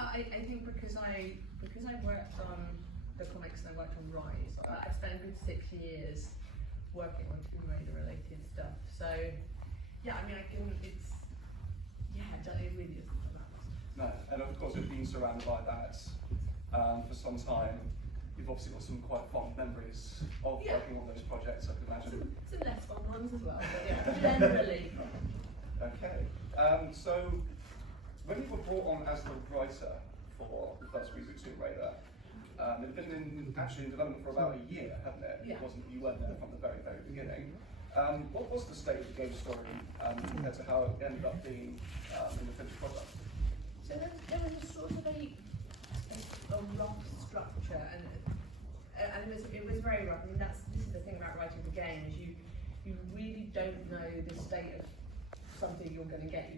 I think because I worked on the comics and I worked on Rise, I spent a good 6 years working on Tomb Raider related stuff. So yeah, I mean, it really isn't about that. No, and of course, we've been surrounded by that for some time. You've obviously got some quite fond memories of working on those projects, I can imagine. Some less fun ones as well, but yeah, generally. Okay, so when you were brought on as the writer for the first Reboot Tomb Raider, it had been actually in development for about a year, hadn't it? Yeah. You weren't there from the very, very beginning. What was the state of the game story compared to how it ended up being in the finished product? So there was a sort of a rough structure, and it was very rough. I mean, this is the thing about writing the game, is you really don't know the state of something you're going to get.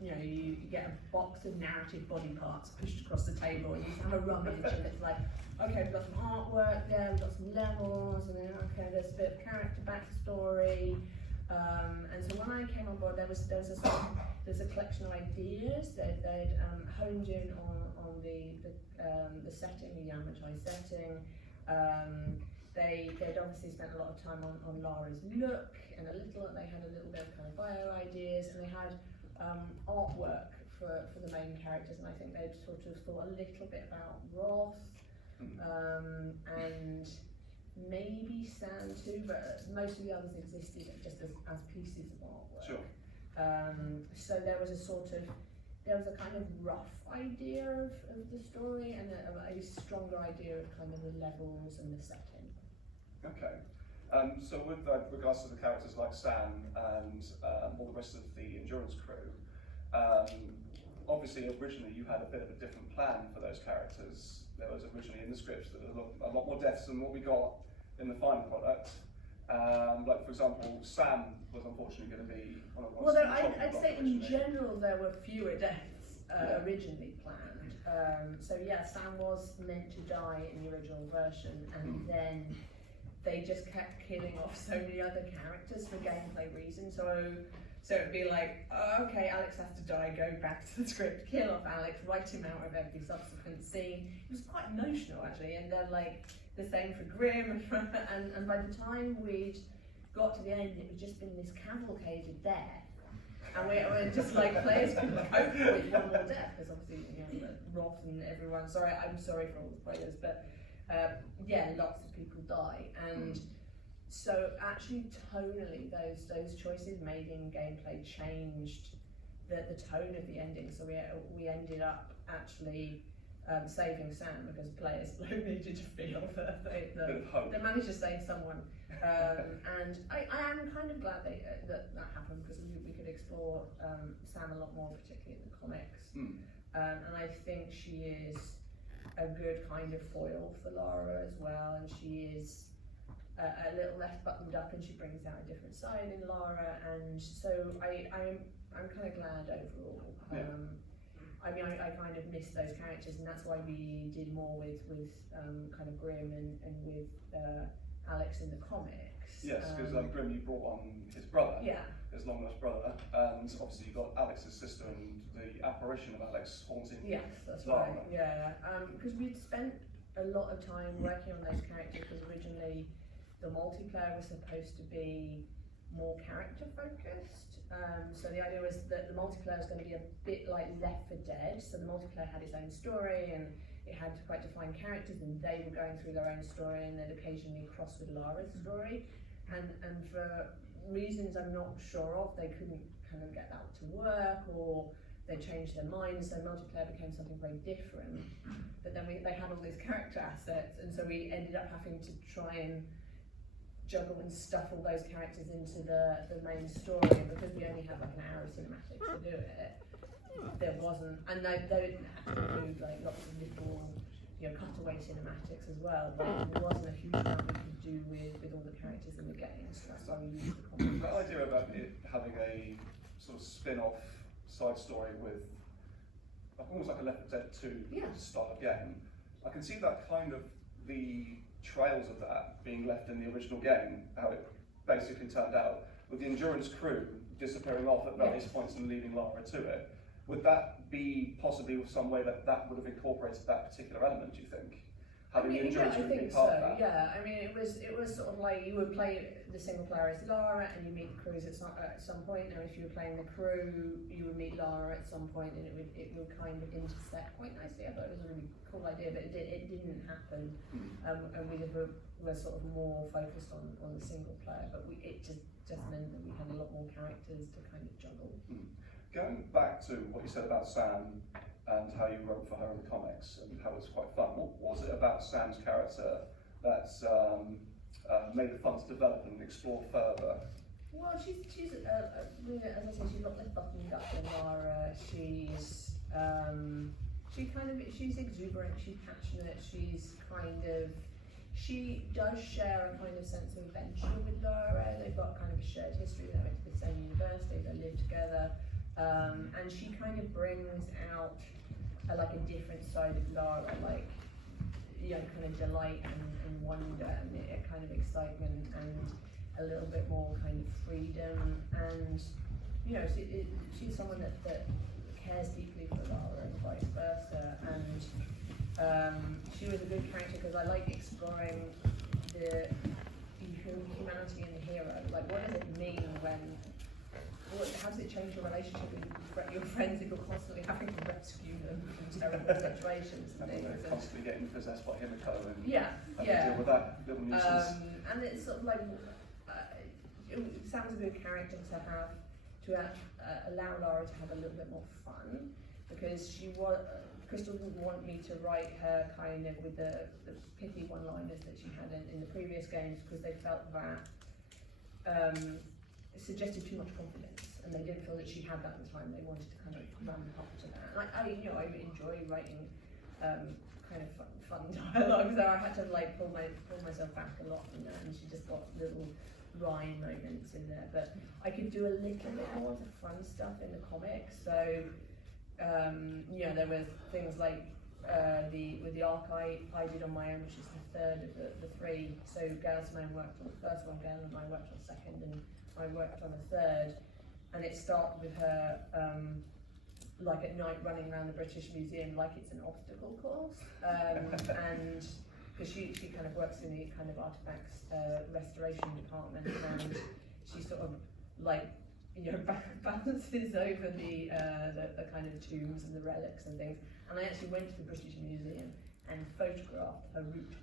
You get a box of narrative body parts pushed across the table, and you have a rummage, and it's like, okay, we've got some artwork there, we've got some levels, and then okay, there's a bit of character backstory. And so when I came on board, there's a collection of ideas that they'd honed in on the setting, the Yamatai setting. They'd obviously spent a lot of time on Lara's look, and they had a little bit of kind of bio ideas, and they had artwork for the main characters, and I think they'd sort of thought a little bit about Roth, and maybe Sam too, but most of the others existed just as pieces of artwork. Sure. So there was a kind of rough idea of the story, and a stronger idea of kind of the levels and the setting. Okay. So with regards to the characters like Sam and all the rest of the Endurance crew, obviously originally you had a bit of a different plan for those characters. There was originally in the scripts that there was a lot more deaths than what we got in the final product. Like for example, Sam was unfortunately going to be one of the ones. Well, I'd say in general there were fewer deaths originally planned. So yeah, Sam was meant to die in the original version, and then they just kept killing off so many other characters for gameplay reasons. So it'd be like, oh, okay, Alex has to die, go back to the script, kill off Alex, write him out of every subsequent scene. It was quite emotional actually, and then like the same for Grimm, and by the time we'd got to the end, it had just been this cavalcade of death. And we're just like, players couldn't cope with one more death, because obviously, Roth and everyone, I'm sorry for all the spoilers, but yeah, lots of people die. And so actually tonally, those choices made in gameplay changed the tone of the ending. So we ended up actually saving Sam, because players needed to feel that they managed to save someone. And I am kind of glad that happened, because we could explore Sam a lot more, particularly in the comics. And I think she is a good kind of foil for Lara as well, and she is a little less buttoned up, and she brings out a different side in Lara, and so I'm kind of glad overall. I mean, I kind of miss those characters, and that's why we did more with kind of Grimm and with Alex in the comics. Yes, because Grimm, you brought on his brother, his long lost brother, and obviously you got Alex's sister and the apparition of Alex haunting. Yes, that's right. Yeah, because we'd spent a lot of time working on those characters, because originally the multiplayer was supposed to be more character focused. So the idea was that the multiplayer was going to be a bit like Left 4 Dead. So the multiplayer had its own story, and it had quite defined characters, and they were going through their own story, and then occasionally cross with Lara's story. And for reasons I'm not sure of, they couldn't kind of get that to work, or they changed their minds, so multiplayer became something very different. But then they had all these character assets, and so we ended up having to try and juggle and stuff all those characters into the main story, and because we only had like an hour of cinematics to do it, there wasn't, and they didn't have to include like lots of little cutaway cinematics as well, but there wasn't a huge amount we could do with all the characters in the game, so that's why we used the comics. That idea about it having a sort of spin-off side story with almost like a Left 4 Dead 2 style of game, I can see that kind of the trails of that being left in the original game, how it basically turned out, with the Endurance crew disappearing off at various points and leaving Lara to it. Would that be possibly some way that that would have incorporated that particular element, do you think? Having the injury to be part of that? Yeah, I mean, it was sort of like you would play the single player as Lara, and you meet the crews at some point. And if you were playing the crew, you would meet Lara at some point, and it would kind of intersect quite nicely. I thought it was a really cool idea, but it didn't happen, and we were sort of more focused on the single player. But it just meant that we had a lot more characters to kind of juggle. Going back to what you said about Sam and how you wrote for her in the comics and how it was quite fun. What was it about Sam's character that made it fun to develop and explore further? Well, she's as I say, she's got less buttoned up than Lara. She's exuberant. She's passionate. She does share a kind of sense of adventure with Lara. They've got kind of a shared history. They went to the same university. They live together, and she kind of brings out like a different side of Lara, like, you know, kind of delight and wonder and a kind of excitement and a little bit more kind of freedom. And you know, she's someone that cares deeply for Lara and vice versa. And she was a good character because I like exploring the humanity in the hero. Like, what does it mean how does it change your relationship with your friends if you're constantly having to rescue them from terrible situations and things? They're constantly getting possessed by Himiko and having to deal with that little nuisance. And it's sort of like, Sam's a good character to allow Lara to have a little bit more fun, because Crystal didn't want me to write her kind of with the pithy one-liners that she had in the previous games, because they felt that it suggested too much confidence, and they didn't feel that she had that at the time. They wanted to kind of ramp up to that. And I enjoy writing kind of fun dialogue, so I had to like pull myself back a lot from that, and she just got little rhyme moments in there. But I could do a little bit more of the fun stuff in the comics. So there was things like with the arc I did on my own, which is the third of the three. So Gail Simone worked on the first one, Gail and I worked on the second, and I worked on the third. And it started with her like at night running around the British Museum like it's an obstacle course, and because she kind of works in the kind of artifacts restoration department, and she sort of like, you know, bounces over the kind of tombs and the relics and things. And I actually went to the British Museum and photographed her route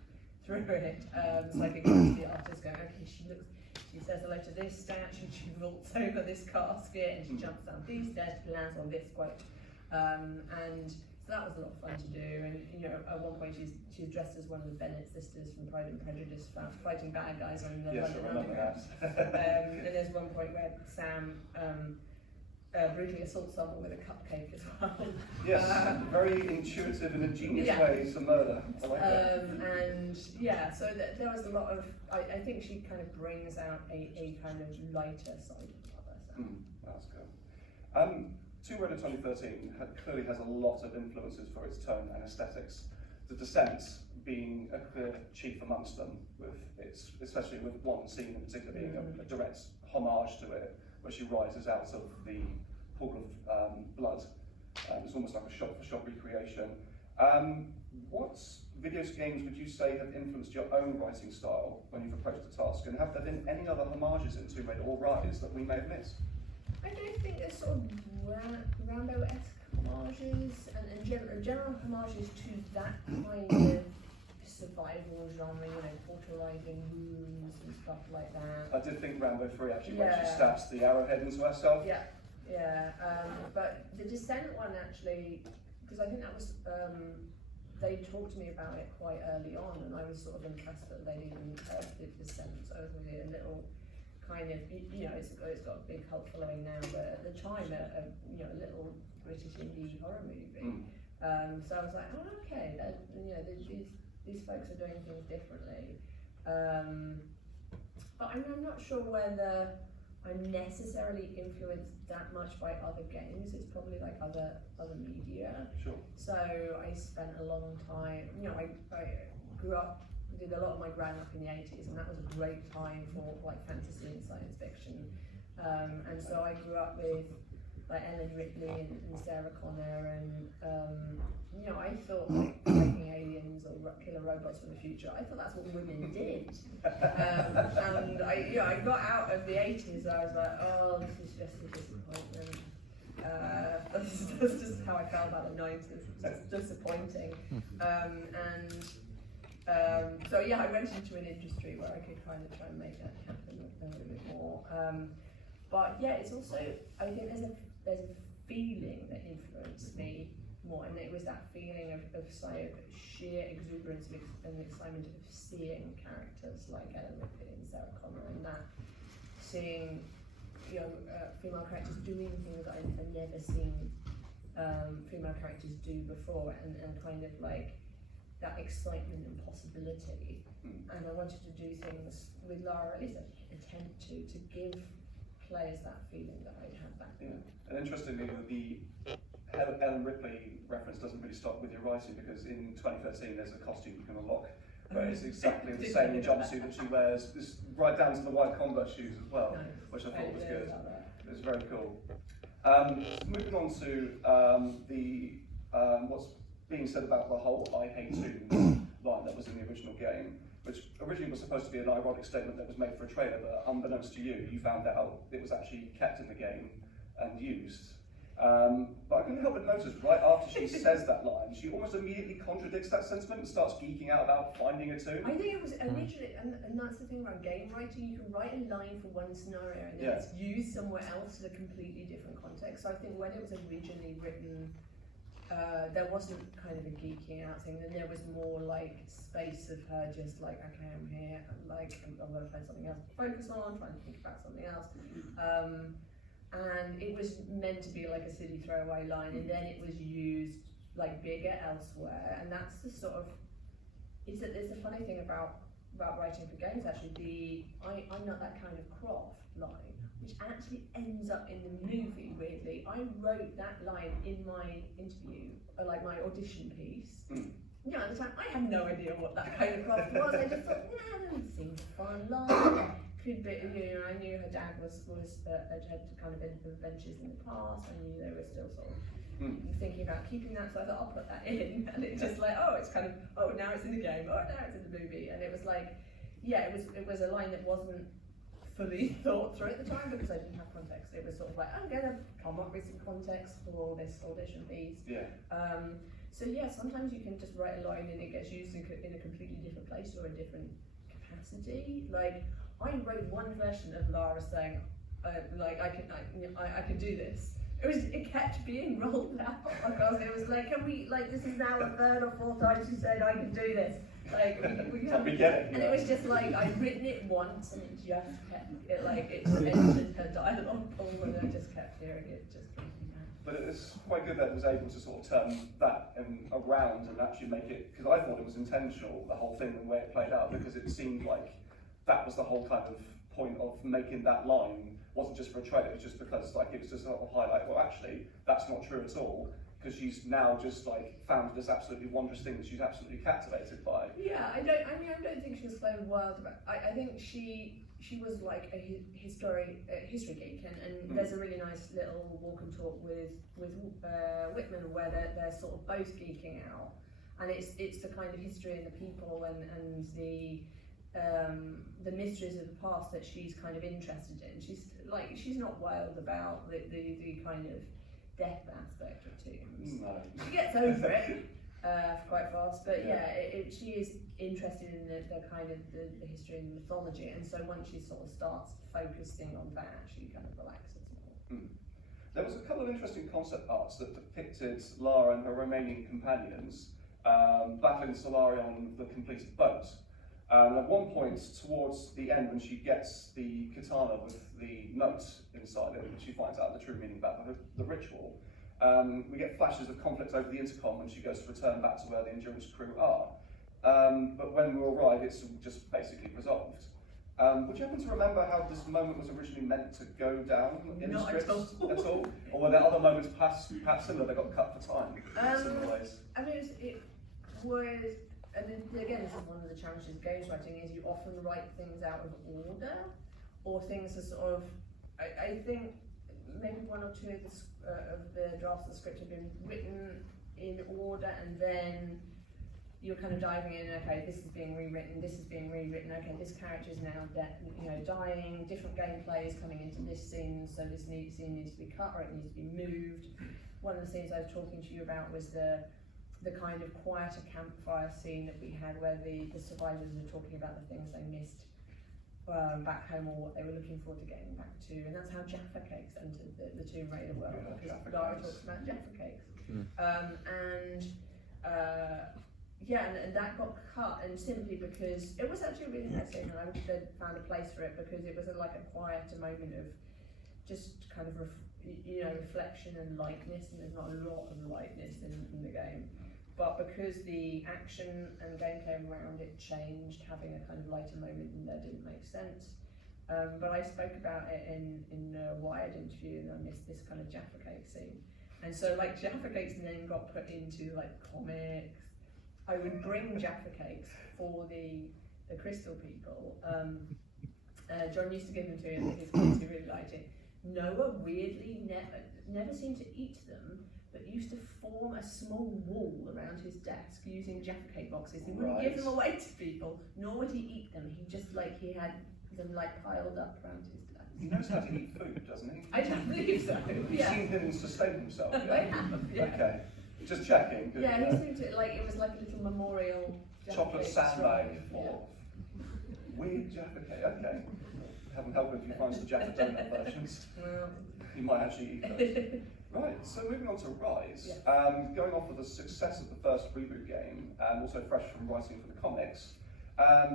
through it, so I could get the artist going, okay, she says hello to this statue, she vaults over this casket, and she jumps down these stairs, lands on this quote. And so that was a lot of fun to do. And you know, at one point she's dressed as one of the Bennett sisters from Pride and Prejudice, fighting bad guys on the London Underground. And there's one point where Sam brutally assaults someone with a cupcake as well. Yes, very intuitive and ingenious way to murder. I like that. And yeah, so there was a lot of, I think she kind of brings out a kind of lighter side of Mother. So. That's good. Tomb Raider 2013 clearly has a lot of influences for its tone and aesthetics. The Descent being a clear chief amongst them, especially with one scene in particular being a direct homage to it, where she rises out of the pool of blood. It's almost like a shot-for-shot recreation. What video games would you say have influenced your own writing style when you've approached the task? And have there been any other homages in Tomb Raider or Rise that we may have missed? I don't think there's sort of Rambo-esque homages and general homages to that kind of survival genre, you know, cauterizing wounds and stuff like that. I did think Rambo 3 actually, when she stabs the arrowhead into herself. But the Descent one actually, because I think that was, they talked to me about it quite early on, and I was sort of impressed that they didn't did Descent. So I was really a little kind of, you know, it's got a big cult following now, but at the time, a little British indie horror movie. So I was like, oh, okay, you know, these folks are doing things differently. But I'm not sure whether I'm necessarily influenced that much by other games. It's probably like other media. Sure. So I spent a long time, you know, I grew up, did a lot of my growing up in the 80s, and that was a great time for like fantasy and science fiction. And so I grew up with like Ellen Ripley and Sarah Connor, and you know, I thought making aliens or killer robots for the future, I thought that's what women did. And I got out of the 80s, I was like, oh, this is just a disappointment. That's just how I felt about the 90s. It was just disappointing. So yeah, I went into an industry where I could kind of try and make that happen a little bit more. But yeah, it's also, I think there's a feeling that influenced me more, and it was that feeling of sheer exuberance and excitement of seeing characters like Ellen Ripley and Sarah Connor, and that seeing female characters doing things that I've never seen female characters do before, and kind of like that excitement and possibility. And I wanted to do things with Lara, at least attempt to give players that feeling that I had back then. And interestingly, the Ellen Ripley reference doesn't really stop with your writing, because in 2013 there's a costume you can unlock where it's exactly the same jumpsuit that she wears, right down to the white Converse shoes as well, nice. Which I thought was good. It was very cool. Moving on to what's being said about the whole I hate tunes line that was in the original game, which originally was supposed to be an ironic statement that was made for a trailer, but unbeknownst to you, you found out it was actually kept in the game and used. But I couldn't help but notice, right after she says that line, she almost immediately contradicts that sentiment and starts geeking out about finding a tune. I think it was originally, and that's the thing about game writing, you can write a line for one scenario and then it's used somewhere else in a completely different context. So I think when it was originally written, there wasn't kind of a geeking out thing, then there was more like space of her just like, okay, I'm here, I'm going to find something else to focus on, trying to think about something else. And it was meant to be like a silly throwaway line, and then it was used like bigger elsewhere, and that's the sort of, it's a funny thing about writing for games actually, I'm not that kind of Croft line, which actually ends up in the movie, weirdly. I wrote that line in my interview, like my audition piece. You know, at the time, I had no idea what that kind of Croft was. I just thought, yeah, it seems a fun line. Could be, you know, I knew her dad had kind of adventures in the past. I knew they were still sort of thinking about keeping that, so I thought I'll put that in. And it's just like, oh, it's kind of, oh, now it's in the game, oh, now it's in the movie. And it was like, yeah, it was a line that wasn't fully thought through at the time because I didn't have context. It was sort of like, I'm gonna come up with some context for this audition piece. Yeah. So yeah, sometimes you can just write a line and it gets used in a completely different place or a different capacity. Like, I wrote one version of Lara saying, like, I can do this. It kept being rolled out because it was like, can we, like, this is now the third or fourth time she said I can do this. Like, we have, and it was just like, I'd written it once and it just kept, it just entered her dialogue pool and I just kept hearing it just coming out. But it's quite good that it was able to sort of turn that around and actually make it, because I thought it was intentional, the whole thing, and the way it played out, because it seemed like that was the whole kind of point of making that line. Wasn't just for a trailer, it was just because like it was just sort of highlight, well actually that's not true at all, because she's now just like found this absolutely wondrous thing that she's absolutely captivated by. Yeah, I don't think she was playing wild about. I think she was like a history geek, and there's a really nice little walk and talk with Whitman where they're sort of both geeking out, and it's the kind of history and the people and the mysteries of the past that she's kind of interested in. She's not wild about the kind of death aspect of tombs. No. She gets over it quite fast, but yeah, she is interested in the kind of the history and the mythology, and so once she sort of starts focusing on that, she kind of relaxes more. There was a couple of interesting concept arts that depicted Lara and her remaining companions battling Solari on the completed boat. At one point, towards the end, when she gets the katana with the note inside it, and she finds out the true meaning about the ritual, we get flashes of conflict over the intercom when she goes to return back to where the Endurance crew are. But when we arrive, it's just basically resolved. Would you happen to remember how this moment was originally meant to go down in the scripts at all? Or were there other moments perhaps similar that got cut for time in similar ways? I mean, it was, and again, this is one of the challenges of games writing, is you often write things out of order, or things are sort of, I think maybe one or two of the drafts of the script had been written in order, and then you're kind of diving in. Okay, this is being rewritten. This is being rewritten. Okay, this character is now dying. Different gameplay is coming into this scene, so this scene needs to be cut or it needs to be moved. One of the scenes I was talking to you about was the kind of quieter campfire scene that we had, where the survivors were talking about the things they missed back home, or what they were looking forward to getting back to, and that's how Jaffa Cakes entered the Tomb Raider world, because Lara talks about Jaffa Cakes. And that got cut, and simply because it was actually a really nice scene, and I would have found a place for it, because it was like a quieter moment of just kind of reflection and lightness, and there's not a lot of lightness in the game. But because the action and gameplay around it changed, having a kind of lighter moment in there didn't make sense. But I spoke about it in a Wired interview, and I missed this kind of Jaffa Cake scene. And so like Jaffa Cakes then got put into like comics. I would bring Jaffa Cakes for the Crystal people. John used to give them to his kids who really liked it. Noah weirdly never seemed to eat them, but used to form a small wall around his desk using Jaffa Cake boxes. He wouldn't give them away to people, nor would he eat them. He just he had them piled up around his desk. He knows how to eat food, doesn't he? I don't believe so. You've seen him sustain himself. Yeah? I have, yeah. Okay, just checking. Yeah, he seemed to, it was like a little memorial chocolate sandbag for weird Jaffa Cake. Okay. Haven't helped if you find some Jaffa donut versions. Well, you might actually eat those. Right, so moving on to Rise, going off of the success of the first Reboot game, and also fresh from writing for the comics,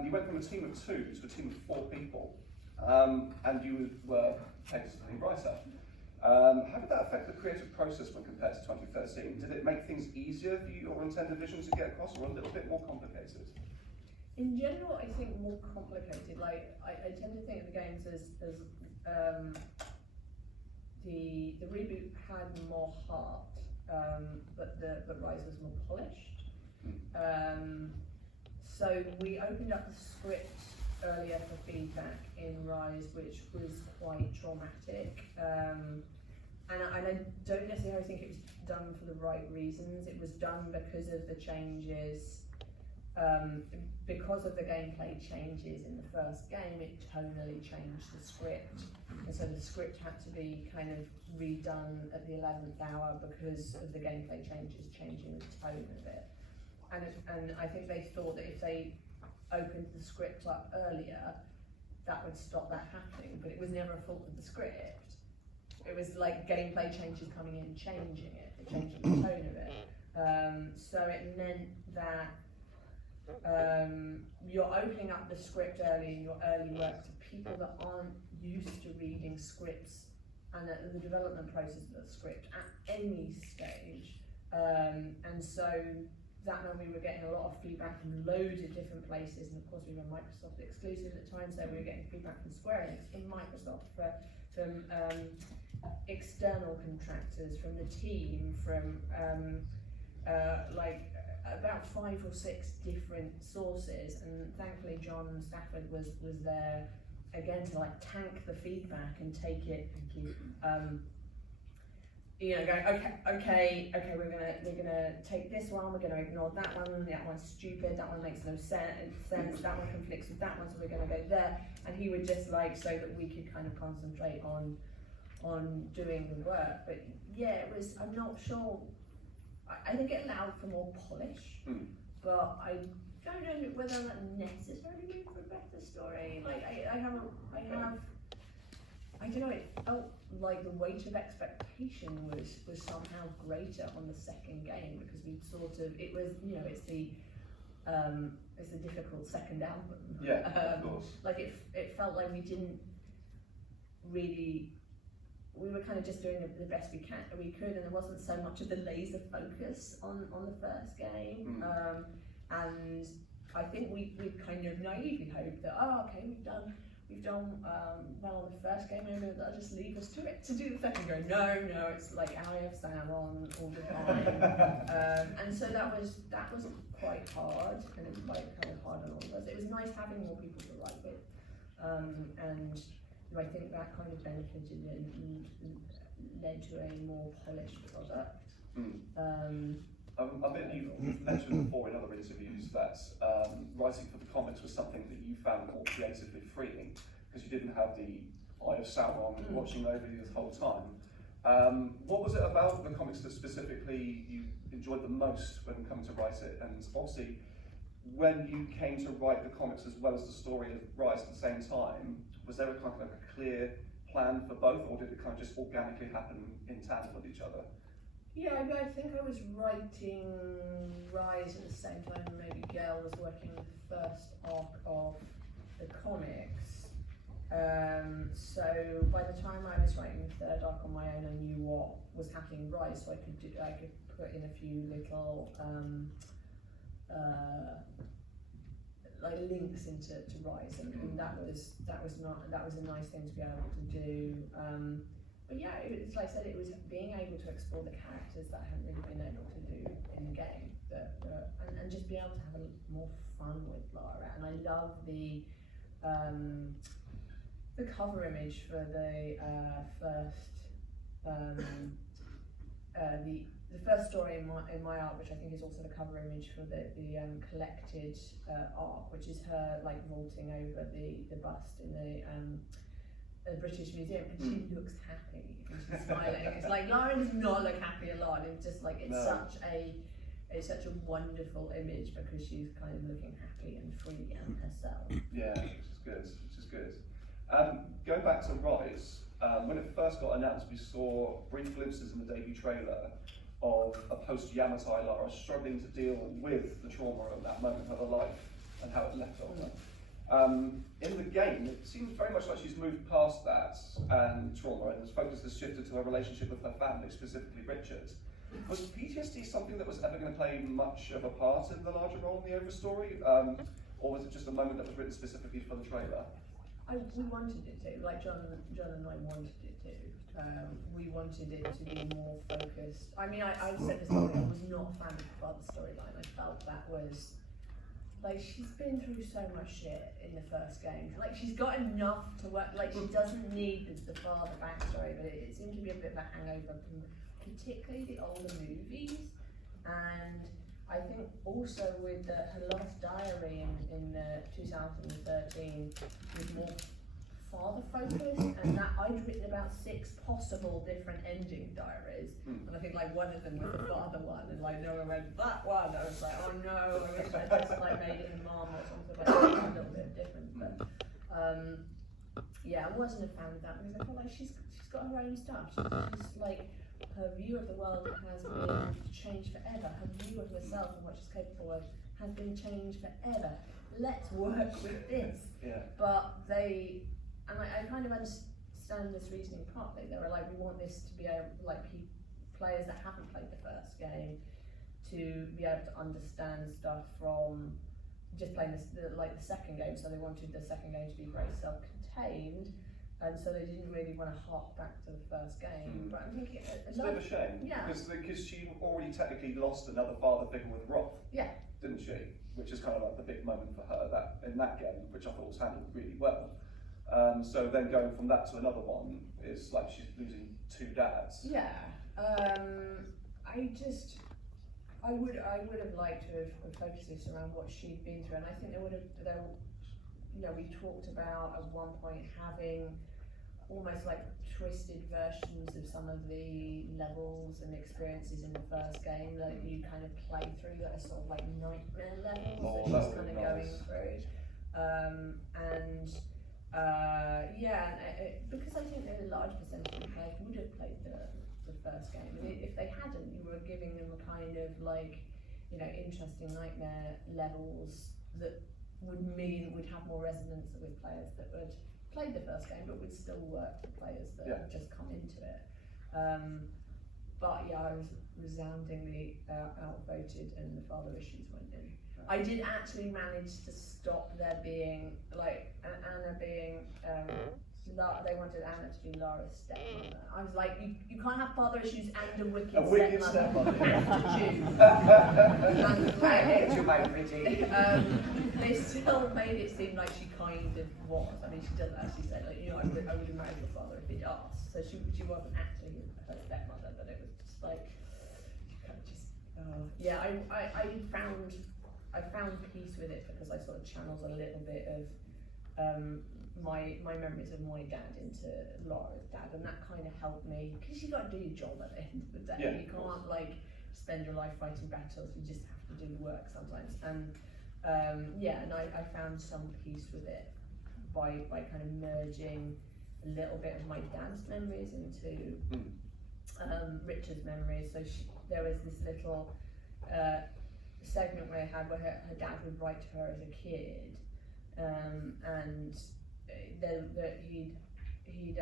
you went from a team of 2 to a team of 4 people, and you were paid as a lead writer. How did that affect the creative process when compared to 2013? Did it make things easier for your intended vision to get across, or a little bit more complicated? In general, I think more complicated. I tend to think of the games as the Reboot had more heart, but Rise was more polished. So we opened up the script earlier for feedback in Rise, which was quite traumatic. And I don't necessarily think it was done for the right reasons. It was done because of the changes. Because of the gameplay changes in the first game, it tonally changed the script, and so the script had to be kind of redone at the 11th hour because of the gameplay changes changing the tone of it. And I think they thought that if they opened the script up earlier, that would stop that happening, but it was never a fault of the script. It was like gameplay changes coming in, changing the tone of it. So it meant that you're opening up the script early in your early work to people that aren't used to reading scripts and the development process of the script at any stage. And so that meant we were getting a lot of feedback from loads of different places, and of course we were Microsoft exclusive at the time, so we were getting feedback from Square Enix, from Microsoft, from external contractors, from the team, from about 5 or 6 different sources, and thankfully John Stafford was there again to tank the feedback and take it. Going okay, we're gonna take this one, we're gonna ignore that one. That one's stupid. That one makes no sense. That one conflicts with that one, so we're gonna go there. And he would just so that we could kind of concentrate on doing the work. But yeah, it was. I'm not sure. I think it allowed for more polish, but I don't know whether that necessarily made for a better story. I don't know, it felt like the weight of expectation was somehow greater on the second game, because we it was, it's the difficult second album. Yeah, of course. It felt like we didn't really, we were kind of just doing the best we could, and there wasn't so much of the laser focus on the first game. And I think we kind of naively hoped that, we've done well on the first game, maybe that'll just leave us to it to do the second game. No, it's like Eye of Sauron all the time. And so that was quite hard, and it was quite kind of hard on all of us. It was nice having more people to write with, and I think that kind of benefited, and led to a more polished product. I bet you've mentioned before in other interviews that writing for the comics was something that you found more creatively freeing because you didn't have the eye of Sauron watching over you the whole time. What was it about the comics that specifically you enjoyed the most when coming to write it? And obviously, when you came to write the comics as well as the story of Rise at the same time, was there a kind of a clear plan for both, or did it kind of just organically happen in tandem with each other? Yeah, I think I was writing Rise at the same time, and maybe Gail was working with the first arc of the comics. So by the time I was writing the third arc on my own, I knew what was happening in Rise, so I could put in a few little like links into Rise, and that was a nice thing to be able to do. But yeah, it's like I said, it was being able to explore the characters that I hadn't really been able to do in the game, and just be able to have more fun with Lara. And I love the cover image for the first story in my arc, which I think is also the cover image for the collected arc, which is her like vaulting over the bust in the British Museum, and she looks happy and she's smiling. It's like Lara does not look happy a lot. It's just like it's such a wonderful image because she's kind of looking happy and free and herself. Yeah, which is good. Going back to Rise, when it first got announced, we saw brief glimpses in the debut trailer of a post-Yamatai Lara struggling to deal with the trauma of that moment of her life and how it left on her. In the game, it seems very much like she's moved past that and trauma, and its focus has shifted to her relationship with her family, specifically Richard. Was PTSD something that was ever going to play much of a part in the larger role in the overstory, or was it just a moment that was written specifically for the trailer? We wanted it to, like John and I wanted it to. We wanted it to be more focused. I mean, I said this before, I was not a fan of the father storyline. I felt that was, like, she's been through so much shit in the first game. Like, she's got enough to work, like, she doesn't need the father backstory, but it seemed to be a bit of a hangover from particularly the older movies. And I think also with her Lost Diary in 2013 was more father focused, and that I'd written about 6 possible different ending diaries, and I think like one of them was the father one, and like no one went that one. I was like, oh no, I wish I just like made it in mom or something like that, a little bit different. But yeah, I wasn't a fan of that because I felt like she's got her own stuff. She's like, her view of the world has been changed forever. Her view of herself and what she's capable of has been changed forever. Let's work with this. Yeah. But and I kind of understand this reasoning partly. They were like, we want this to be able, like, players that haven't played the first game to be able to understand stuff from just playing the second game. So they wanted the second game to be very self-contained. And so they didn't really want to hark back to the first game. But I'm thinking it's a bit of a shame. Yeah. Because she already technically lost another father figure with Roth. Yeah. Didn't she? Which is kind of like the big moment for her in that game, which I thought was handled really well. So then going from that to another one is like she's losing 2 dads. Yeah. I would have liked to have focused this around what she'd been through, and I think we talked about at one point having almost like twisted versions of some of the levels and experiences in the first game that you kind of play through, that are sort of like nightmare levels that she's kind of going through. Because I think that a large percentage of players would have played the first game, and if they hadn't, you were giving them a kind of like, interesting nightmare levels that would have more resonance with players that would played the first game but would still work for players that had just come into it. But yeah, I was resoundingly outvoted, and the father issues went in. I did actually manage to stop there being like Anna being they wanted Anna to be Lara's stepmother. I was like, you can't have father issues and a wicked stepmother. And you might pretty. They still made it seem like she kind of was. I mean, she doesn't actually say, like, I would have married your father if he'd asked. So she wasn't actually her stepmother, but it was just like, kind of just, yeah, I found peace with it because I sort of channeled a little bit of my memories of my dad into Laura's dad, and that kind of helped me, because you got to do your job at the end of the day. Yeah, you can't like spend your life fighting battles, you just have to do the work sometimes. And yeah, and I found some peace with it by kind of merging a little bit of my dad's memories into Richard's memories. So there was this little segment where I had where her dad would write to her as a kid, and he'd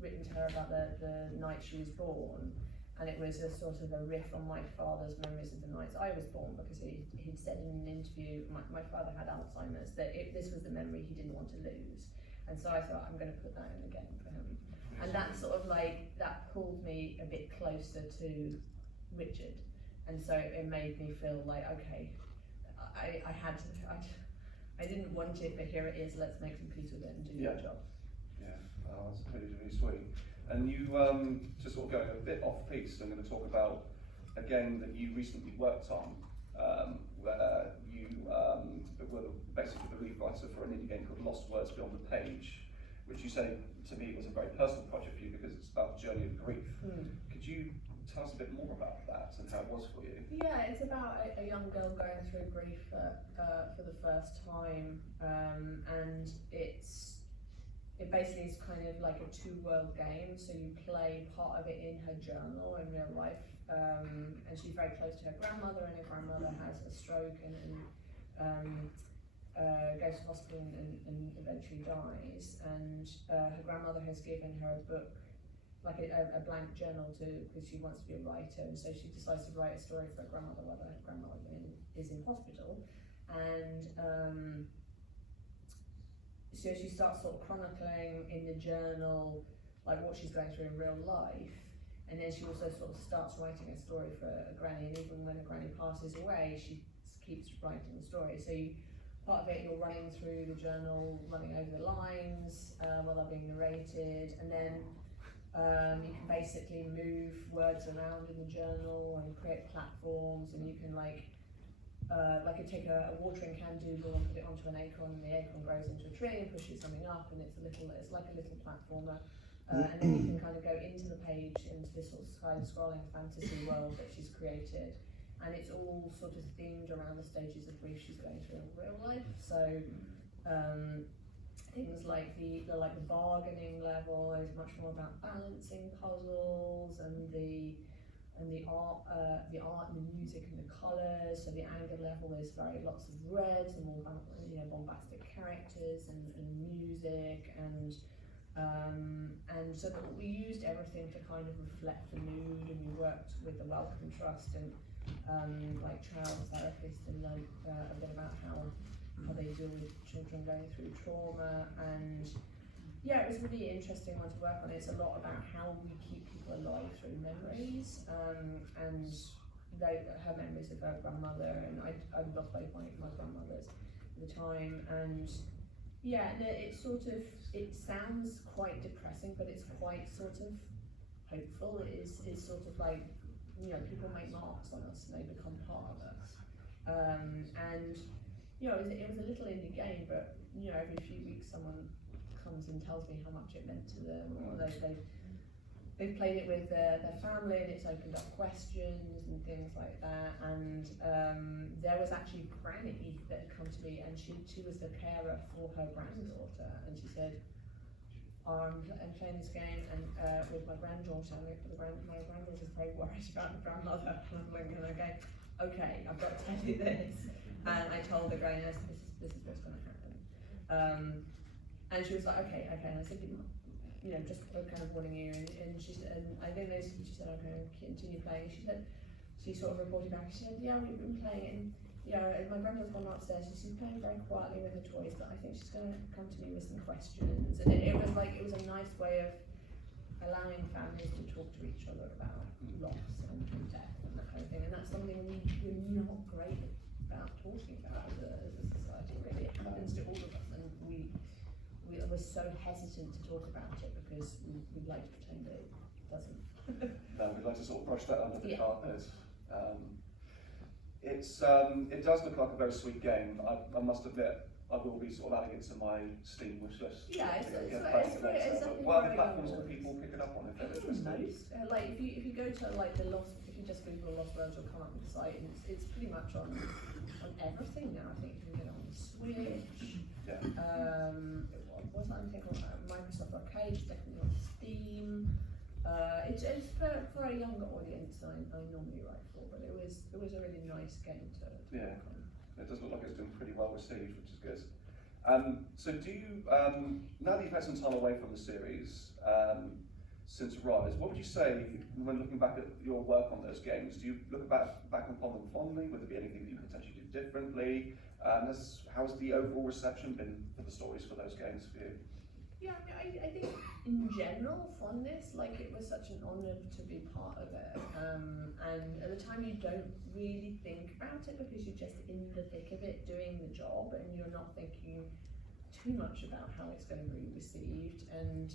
written to her about the night she was born, and it was a sort of a riff on my father's memories of the nights I was born, because he'd said in an interview, my father had Alzheimer's, that this was the memory he didn't want to lose, and so I thought, I'm going to put that in again for him, and that sort of like, that pulled me a bit closer to Richard, and so it made me feel like, okay, I didn't want it, but here it is, let's make some peace with it and do your job. Yeah, that's really, really sweet. And you, just sort of going a bit off piece, I'm going to talk about a game that you recently worked on, where you were basically the lead writer for an indie game called Lost Words Beyond the Page, which you say to me was a very personal project for you because it's about the journey of grief. Could you tell us a bit more about that and how it was for you? Yeah, it's about a young girl going through grief for the first time, and it basically is kind of like a two-world game. So you play part of it in her journal in real life, and she's very close to her grandmother, and her grandmother has a stroke and goes to hospital and eventually dies. And her grandmother has given her a book, like a blank journal, because she wants to be a writer, and so she decides to write a story for her grandmother while her grandmother is in hospital. And so she starts sort of chronicling in the journal like what she's going through in real life, and then she also sort of starts writing a story for a granny, and even when a granny passes away, she keeps writing the story. So part of it, you're running through the journal, running over the lines while they're being narrated, and then you can basically move words around in the journal and create platforms, and you can like take a watering can doodle and put it onto an acorn, and the acorn grows into a tree and pushes something up, and it's like a little platformer. And then you can kind of go into the page, into this sort of side-scrolling fantasy world that she's created, and it's all sort of themed around the stages of grief she's going through in real life. So things like the bargaining level is much more about balancing puzzles, and the art and the music and the colours. So the anger level is lots of reds and more bombastic characters and music, and so that we used everything to kind of reflect the mood, and we worked with the Welcome Trust and like child therapists, and like a bit about how they deal with children going through trauma. And yeah, it was a really interesting one to work on. It's a lot about how we keep people alive through memories, and her memories of her grandmother, and I lost both my grandmothers at the time. And yeah, no, it sounds quite depressing, but it's quite sort of hopeful. It's sort of like, people make marks on us and they become part of us. And it was a little indie game, but every few weeks someone comes and tells me how much it meant to them, or they've played it with their family, and it's opened up questions and things like that. And there was actually Granny that had come to me, and she was the carer for her granddaughter, and she said, I'm playing this game and with my granddaughter, and my granddaughter's very worried about the grandmother. And I'm like, okay, I've got to tell you this. And I told the granny, this is what's going to happen. And she was like, okay. And I said, just kind of warning you. And she said, and I think she said, okay, continue playing. She sort of reported back. She said, yeah, we've been playing. And my grandma's gone upstairs. She's playing very quietly with her toys, but I think she's going to come to me with some questions. And it was a nice way of allowing families to talk to each other about loss and death and that kind of thing. And that's something we're not great about talking about as a society, really. It happens to all of us, and we're so hesitant to talk about it because we'd like to pretend that it doesn't No, we'd like to sort of brush that under the Yeah. carpet. It does look like a very sweet game. I must admit, I will be sort of adding it to my Steam wish list. Yeah, it's Get very- back it's to very- later. it's But definitely what other very platforms can young people pick it up on if they're Most, interested? like if you go to like the Lost, if you just Google Lost Worlds, you'll come up with the site, and it's pretty much on everything now. I think you can get it on the Switch. Yeah. What's that thing called? Microsoft Arcade. It's definitely on Steam. It's for a younger audience. I normally write for, but it was a really nice game to Yeah. work on. It does look like it's been pretty well received, which is good. So do you, now that you've had some time away from the series, since Rise, what would you say when looking back at your work on those games? Do you look back upon them fondly? Would there be anything that you could potentially do differently? How's the overall reception been for the stories for those games for you? Yeah, I think in general, fondness, like it was such an honour to be part of it. And at the time you don't really think about it because you're just in the thick of it doing the job and you're not thinking too much about how it's going to be received. And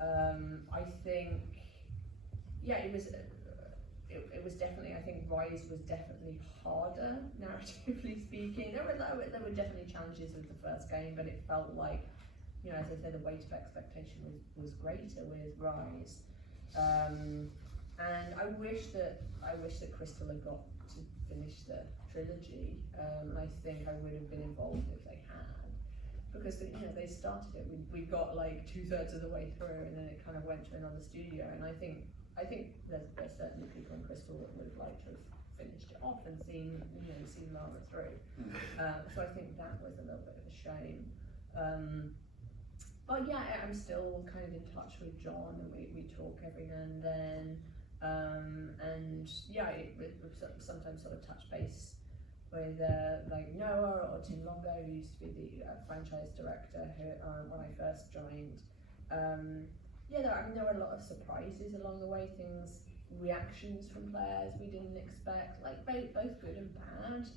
I think, yeah, it was definitely, I think Rise was definitely harder, narratively speaking. There were definitely challenges with the first game, but it felt like, you know, as I said, the weight of expectation was greater with Rise, and I wish that Crystal had got to finish the trilogy. I think I would have been involved if they had, because they started it. We got like 2/3 of the way through, and then it kind of went to another studio. And I think there's certainly people in Crystal that would have liked to have finished it off and seen Lara through. So I think that was a little bit of a shame. But yeah, I'm still kind of in touch with John, and we talk every now and then. And yeah, we sometimes sort of touch base with like Noah or Tim Longo, who used to be the franchise director when I first joined. Yeah, there were a lot of surprises along the way, reactions from players we didn't expect, like both good and bad.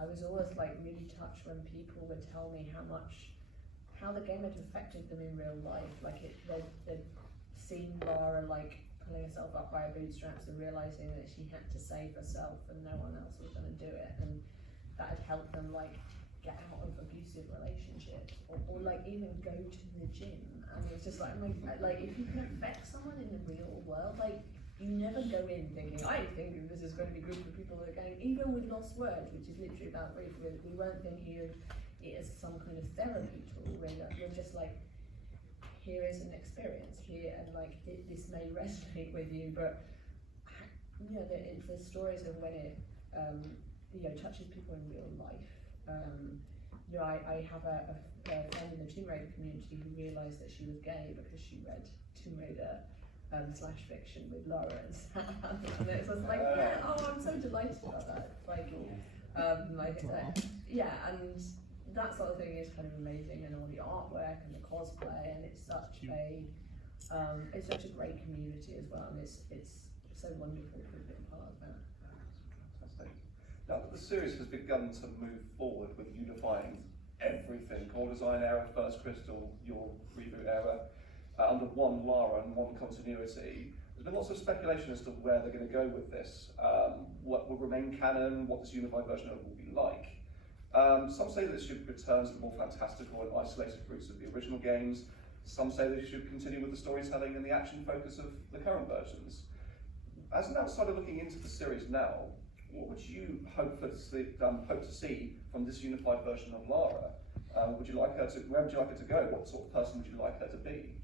I was always like really touched when people would tell me how the game had affected them in real life. Like they'd seen Lara like pulling herself up by her bootstraps and realizing that she had to save herself and no one else was going to do it, and that had helped them like get out of abusive relationships or like even go to the gym. And it's just like if you can affect someone in the real world, like you never go in thinking, I think this is going to be good for people that are going. Even with Lost Words, which is literally about grief, we weren't thinking of it as some kind of therapy tool. We're just like, here is an experience here, and like this may resonate with you, but the stories of when it touches people in real life. I have a friend in the Tomb Raider community who realised that she was gay because she read Tomb Raider slash fiction with Lara and Sam, and it was like, yeah, oh, I'm so delighted about that. Like, yeah, and that sort of thing is kind of amazing, and all the artwork and the cosplay, and it's such a great community as well, and it's so wonderful to have been part of that. Fantastic. Now that the series has begun to move forward with unifying everything, core design era, first Crystal, your reboot era, under one Lara and one continuity, there's been lots of speculation as to where they're going to go with this, what will remain canon, what this unified version of it will be like. Some say that it should return to the more fantastical and isolated roots of the original games. Some say that it should continue with the storytelling and the action focus of the current versions. As an outsider looking into the series now, what would you hope to see from this unified version of Lara? Where would you like her to go? What sort of person would you like her to be?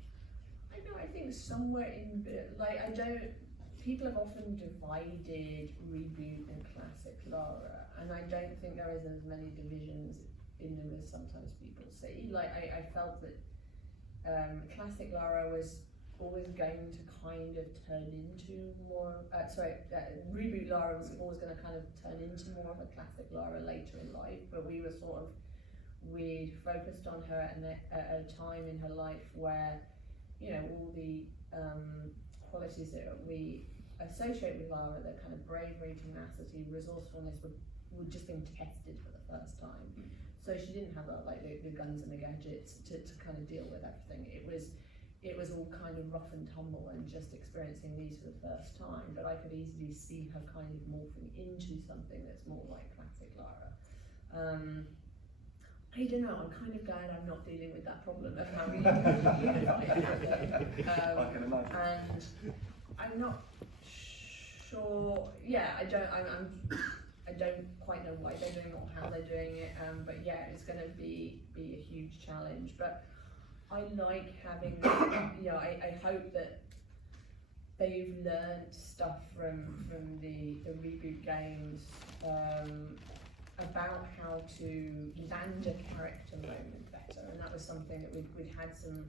I think somewhere in people have often divided Reboot and classic Lara, and I don't think there is as many divisions in them as sometimes people see. Like I felt that classic Lara was always going to kind of turn into more, Reboot Lara was always going to kind of turn into more of a classic Lara later in life, but we focused on her at a time in her life where, all the qualities that we associate with Lara, the kind of bravery, tenacity, resourcefulness, were just being tested for the first time. So she didn't have the guns and the gadgets to kind of deal with everything. It it was all kind of rough and tumble and just experiencing these for the first time, but I could easily see her kind of morphing into something that's more like classic Lara. I don't know, I'm kind of glad I'm not dealing with that problem of how we beautifully it happened. I can imagine. And I'm not sure, I don't quite know why they're doing it or how they're doing it, but yeah, it's going to be a huge challenge. But I like having, I hope that they've learned stuff from the reboot games about how to land a character moment better, and that was something that we'd had some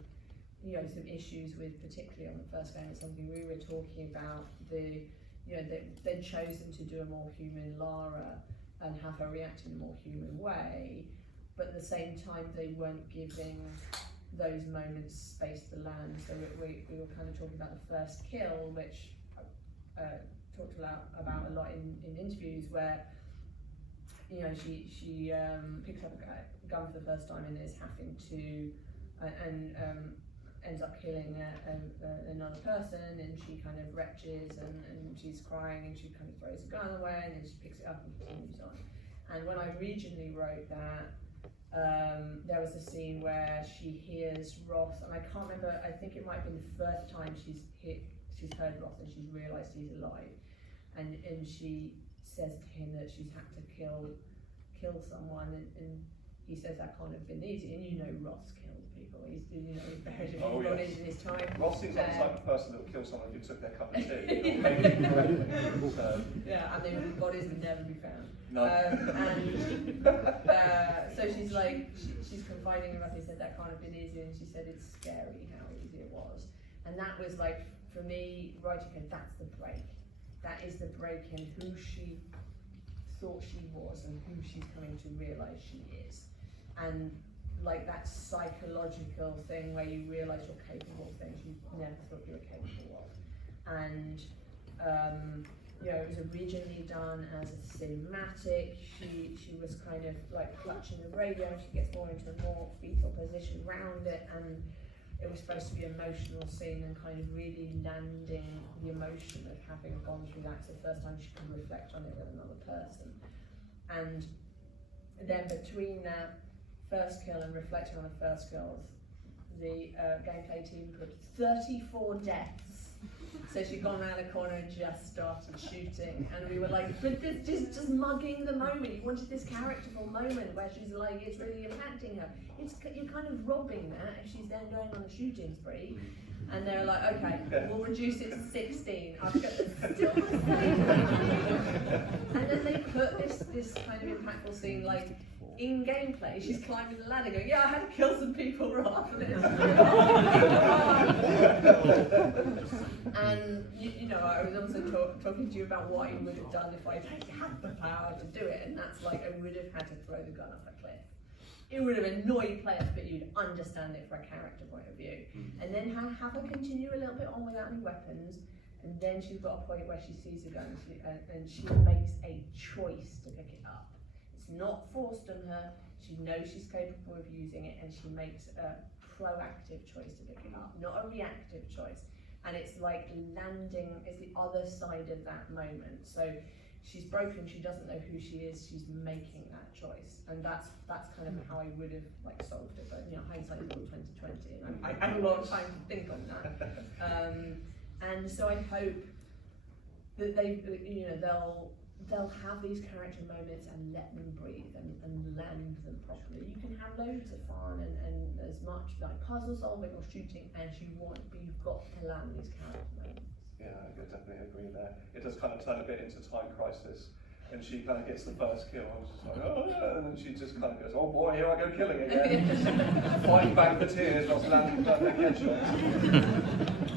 issues with, particularly on the first game. It's something we were talking about. They'd chosen to do a more human Lara and have her react in a more human way, but at the same time they weren't giving those moments space to land. So we were kind of talking about the first kill, which I talked about a lot in interviews, where she picks up a gun for the first time and is having to ends up killing another person, and she kind of retches and she's crying and she kind of throws the gun away and then she picks it up and continues on. And when I originally wrote that, there was a scene where she hears Ross, and I can't remember, I think it might have been the first time she's heard Ross and she's realised he's alive, and she says to him that she's had to kill someone, and he says that can't have been easy, and Ross kills people. He's buried a few bodies in his time. Ross seems like the type of person that would kill someone who took their cup of tea. Yeah, and the bodies would never be found. No. So she's like, she's confiding in Ross. He said that can't have been easy, and she said it's scary how easy it was. And that was like, for me, writing her, that's the break. That is the break in who she thought she was and who she's coming to realise she is. And like that psychological thing where you realise you're capable of things you never thought you were capable of. And it was originally done as a cinematic. She was kind of like clutching the radio, she gets more into a more fetal position around it, and it was supposed to be an emotional scene and kind of really landing the emotion of having gone through that. It's the first time she could reflect on it with another person. And then between that first kill and reflecting on the first kills, the gameplay team put 34 deaths. So she'd gone around the corner and just started shooting, and we were like, but this just mugging the moment. You wanted this characterful moment where she's like, it's really impacting her. You're kind of robbing that if she's then going on a shooting spree. And they're like, okay, we'll reduce it to 16. I've got still the same. And then they put this kind of impactful scene, like in gameplay, she's climbing the ladder going, yeah, I had to kill some people right after this. And I was also talking to you about what I would have done if I had the power to do it, and that's like, I would have had to throw the gun off a cliff. It would have annoyed players, but you'd understand it from a character point of view. And then have her continue a little bit on without any weapons, and then she's got a point where she sees a gun and she makes a choice to pick it up. It's not forced on her, she knows she's capable of using it, and she makes a proactive choice to pick it up, not a reactive choice. And it's like landing, it's the other side of that moment. So she's broken, she doesn't know who she is, she's making that choice. And that's kind of how I would have like solved it, but hindsight is all 2020, and I had a lot of time to think on that. And so I hope that they'll have these character moments and let them breathe and land them properly. You can have loads of fun and as much like puzzle solving or shooting as you want, but you've got to land these character moments. Yeah, I definitely agree there. It does kind of turn a bit into Time Crisis, and she kind of gets the first kill. I was just like, oh yeah, and then she just kind of goes, oh boy, here I go killing again. Fighting back the tears whilst landing perfect headshots.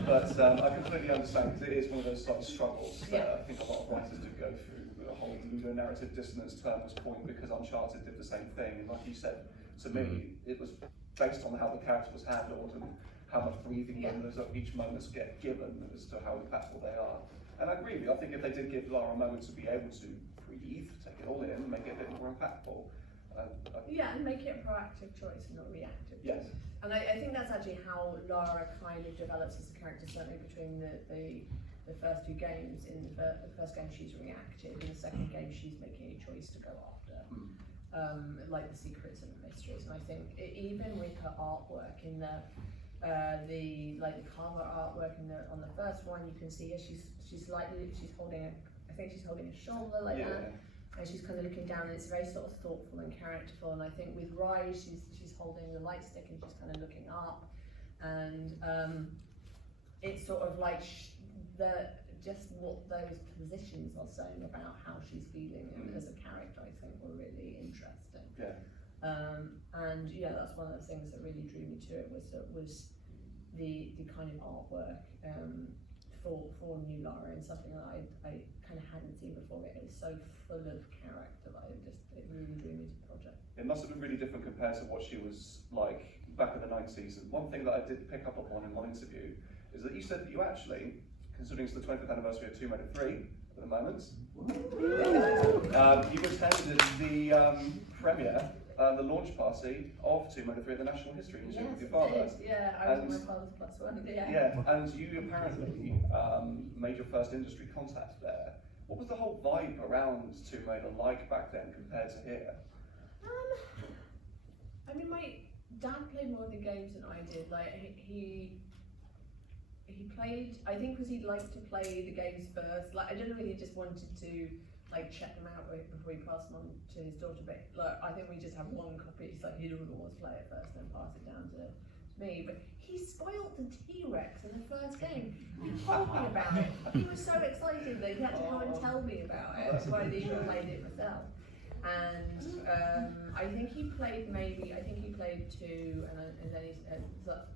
But I completely understand, because it is one of those sort of struggles that I think a lot of writers do go through. The whole ludonarrative dissonance term was coined because Uncharted did the same thing. And like you said, to me, it was based on how the character was handled and how much breathing room each moments get given as to how impactful they are. And I agree with you. I think if they did give Lara a moment to be able to breathe, take it all in, make it a bit more impactful, Yeah, and make it a proactive choice and not reactive. Yes. And I think that's actually how Lara kind of develops as a character, certainly between the first two games. In the first game she's reactive, in the second game she's making a choice to go after, like the secrets and the mysteries. And I think even with her artwork in the cover artwork on the first one, you can see her, she's holding a shoulder like that. And she's kind of looking down, and it's very sort of thoughtful and characterful. And I think with Rise, she's holding the light stick and she's kind of looking up, and it's sort of like just what those positions are saying about how she's feeling and as a character, I think, were really interesting. Yeah. And yeah, that's one of the things that really drew me to it was the kind of artwork for New Lara, and something that I kind of hadn't seen before. It was so full of character that it really drew me to the project. It must have been really different compared to what she was like back in the 90s. And one thing that I did pick up on in one interview is that you said that you actually, considering it's the 25th anniversary of Tomb Raider 3 at the moment, you attended the premiere, the launch party of Tomb Raider 3 at the National History Museum with your father. Yeah, I was my father's +1. Yeah, and you apparently made your first industry contact there. What was the whole vibe around Tomb Raider like back then compared to here? I mean, my dad played more of the games than I did. Like he played, I think, because he liked to play the games first. Like I don't know whether he just wanted to like check them out before he passed them on to his daughter. But like I think we just have one copy, so he'd always play it first, then pass it down to me. But he spoiled the T-Rex in the first game. He told me about it. He was so excited that he had to come and tell me about it before I even played it myself. And I think he played 2, and then he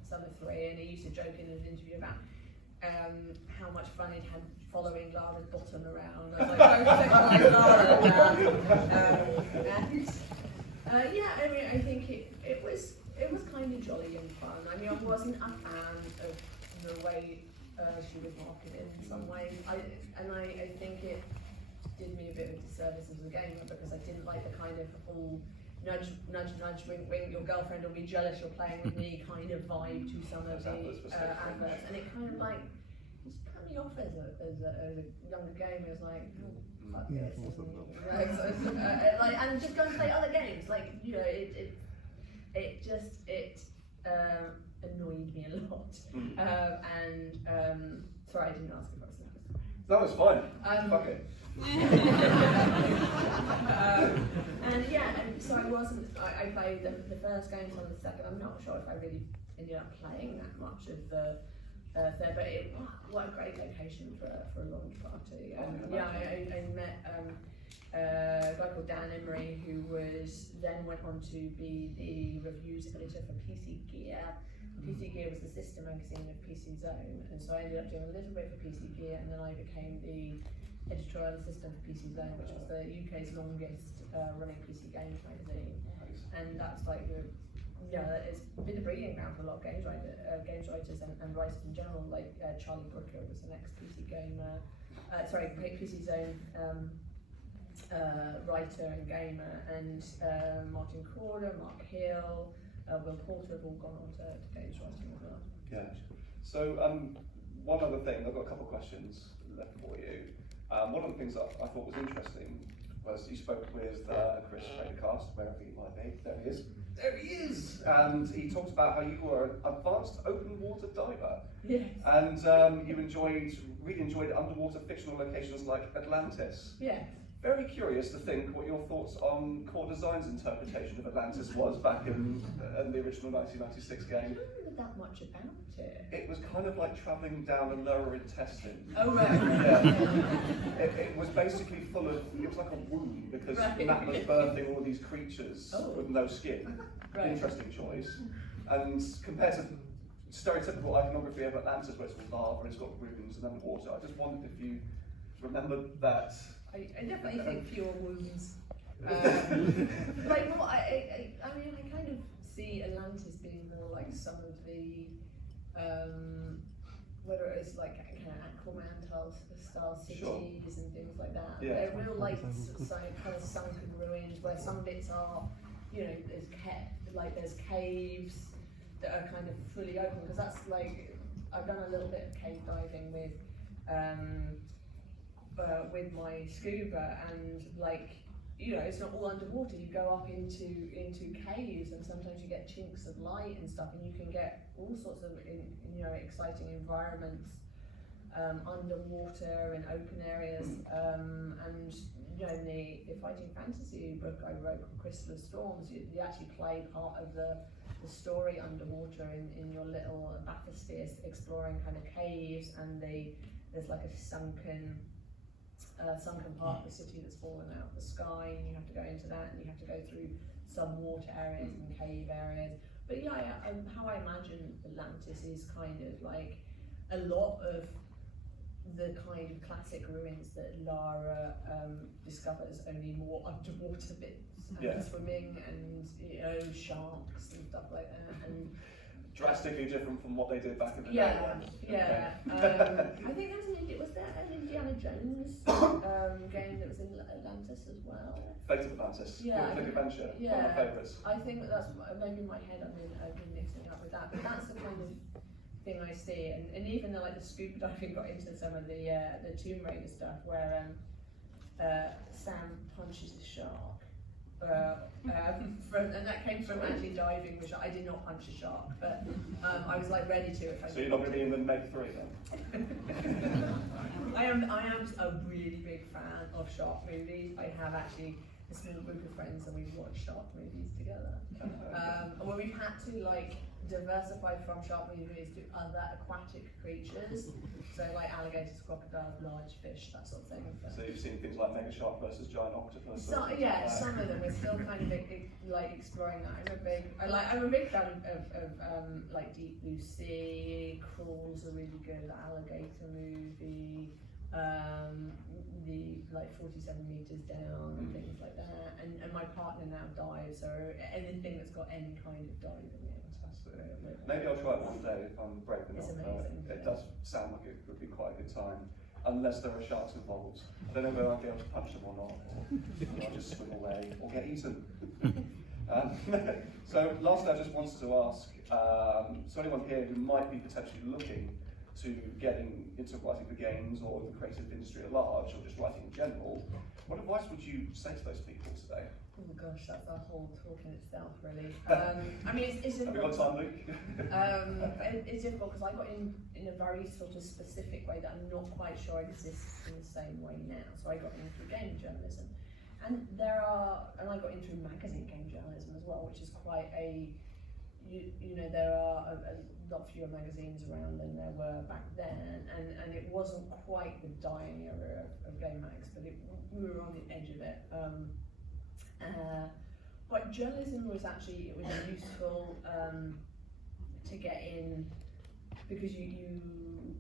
some of 3, and he used to joke in an interview about how much fun he'd had following Lara's bottom around. I was like, like Lara and yeah, I mean, I think it was kind of jolly and fun. I mean, I wasn't a fan of the way she was marketed in some ways. I think it did me a bit of a disservice as a gamer, because I didn't like the kind of whole nudge, wink, wink, your girlfriend will be jealous you're playing with me kind of vibe to some of the adverts, and it kind of like just put me off as a younger gamer. It was like, oh, fuck this, and just go and play other games. Like, you know, it just annoyed me a lot. Sorry, I didn't ask if I was nervous. That was fine. Fuck it. And yeah, and so I played the first game, on the second. I'm not sure if I really ended up playing that much of the third, but what a great location for a launch party. Yeah, I met a guy called Dan Emery, who then went on to be the reviews editor for PC Gear. PC Gear was the sister magazine of PC Zone, and so I ended up doing a little bit for PC Gear, and then I became the editorial assistant for PC Zone, which was the UK's longest running PC games magazine. And that's like it's been a breeding ground for a lot of games writers and writers in general. Like Charlie Brooker was the next PC Zone writer and gamer, and Martin Corder, Mark Hill, Will Porter have all gone on to games writing as well. Yeah. So one other thing, I've got a couple of questions left for you. One of the things that I thought was interesting was you spoke with Chris Prendergast, wherever he might be. There he is. There he is! And he talked about how you were an advanced open water diver. Yes. And you really enjoyed underwater fictional locations like Atlantis. Yes. Very curious to think what your thoughts on Core Design's interpretation of Atlantis was back in the original 1996 game. I don't remember that much about it. It was kind of like travelling down a lower intestine. Oh, right. Yeah. It was basically full of, it was like a womb, because that was birthing all these creatures with no skin. Right. Interesting choice. And compared to stereotypical iconography of Atlantis, where it's all lava and it's got ruins and then water, I just wondered if you remembered that. I definitely think fewer wounds. Like, well, I mean, I kind of see Atlantis being more like some of the, whether it's like kind of Aquaman style cities and things like that. Yeah. They're real like kind of sunken ruins where some bits are you know, there's caves that are kind of fully open, because that's like, I've done a little bit of cave diving with my scuba, and like, you know, it's not all underwater. You go up into caves, and sometimes you get chinks of light and stuff, and you can get all sorts of you know, exciting environments underwater in open areas. And you know, in the fighting fantasy book I wrote called Crystal of Storms, you actually play part of the story underwater in your little bathysphere, exploring kind of caves, and there's like a sunken part of the city that's fallen out of the sky, and you have to go into that, and you have to go through some water areas and cave areas. But yeah, how I imagine Atlantis is kind of like a lot of the kind of classic ruins that Lara discovers, only more underwater bits, and swimming, and you know, sharks and stuff like that, and drastically different from what they did back in the day. Yeah. I think was there an Indiana Jones game that was in Atlantis as well? Fate of Atlantis. Yeah. Quick Adventure. Yeah. One of my favourites. I think that's maybe in my head. I've been mixing up with that, but that's the kind of thing I see. And even though like the scuba diving got into some of the Tomb Raider stuff, where Sam punches the shark. And that came from actually diving, which I did not punch a shark, but I was like ready to. If I so you're not going to be in the Meg 3 then? I am a really big fan of shark movies. I have actually a small group of friends, and we've watched shark movies together. Well, we've had to like diversify from shark movies to other aquatic creatures, so like alligators, crocodiles, large fish, that sort of thing. So you've seen things like Mega Shark versus Giant Octopus. So, yeah, some of them. We're still kind of like exploring that. I'm a big fan of like Deep Blue Sea. Crawl's a really good alligator movie. The like 47 meters down and things like that. And my partner now dives, so anything that's got any kind of diving in. Maybe I'll try it one day if I'm brave enough. It's amazing. It does sound like it would be quite a good time, unless there are sharks involved. I don't know whether I'll be able to punch them or not, or I'll just swim away or get eaten. So lastly, I just wanted to ask, so anyone here who might be potentially looking to getting into writing for games or the creative industry at large, or just writing in general, what advice would you say to those people today? Oh gosh, that's a whole talk in itself, really. I mean, it's difficult. Have you got time, Luke? It's difficult because I got in a very sort of specific way that I'm not quite sure exists in the same way now. So I got into game journalism, and I got into magazine game journalism as well, which is quite you know, there are a lot fewer magazines around than there were back then, and it wasn't quite the dying era of game mags, but we were on the edge of it. But journalism was actually useful to get in, because you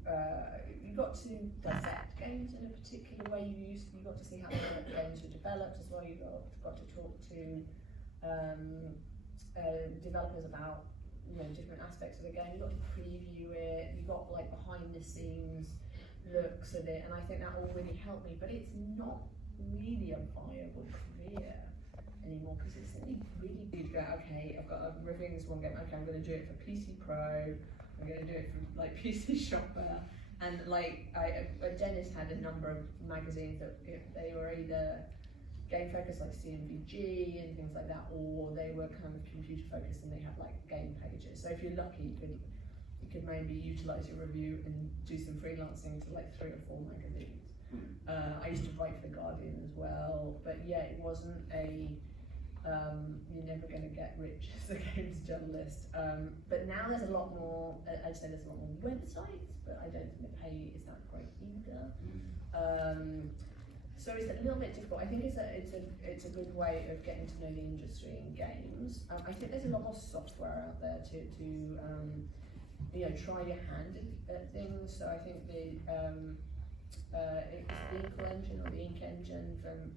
got to dissect games in a particular way. You got to see how the games were developed as well. You got to talk to developers about, you know, different aspects of the game. You got to preview it. You got like behind the scenes looks at it, and I think that all really helped me. But it's not really a viable career anymore, because it's really good to go, okay, I'm reviewing this one game, okay, I'm going to do it for PC Pro, I'm going to do it for like PC Shopper, and like Dennis had a number of magazines that they were either game focused like CMVG and things like that, or they were kind of computer focused and they had like game pages. So if you're lucky, you could maybe utilize your review and do some freelancing to like 3 or 4 magazines. I used to write for The Guardian as well, but yeah, it wasn't you're never going to get rich as a games journalist. But now there's a lot more, I'd say there's a lot more websites, but I don't think the pay is that great either. So it's a little bit difficult. I think it's a good way of getting to know the industry in games. I think there's a lot more software out there to you know, try your hand at things. So I think the Inkle engine, or the Ink engine from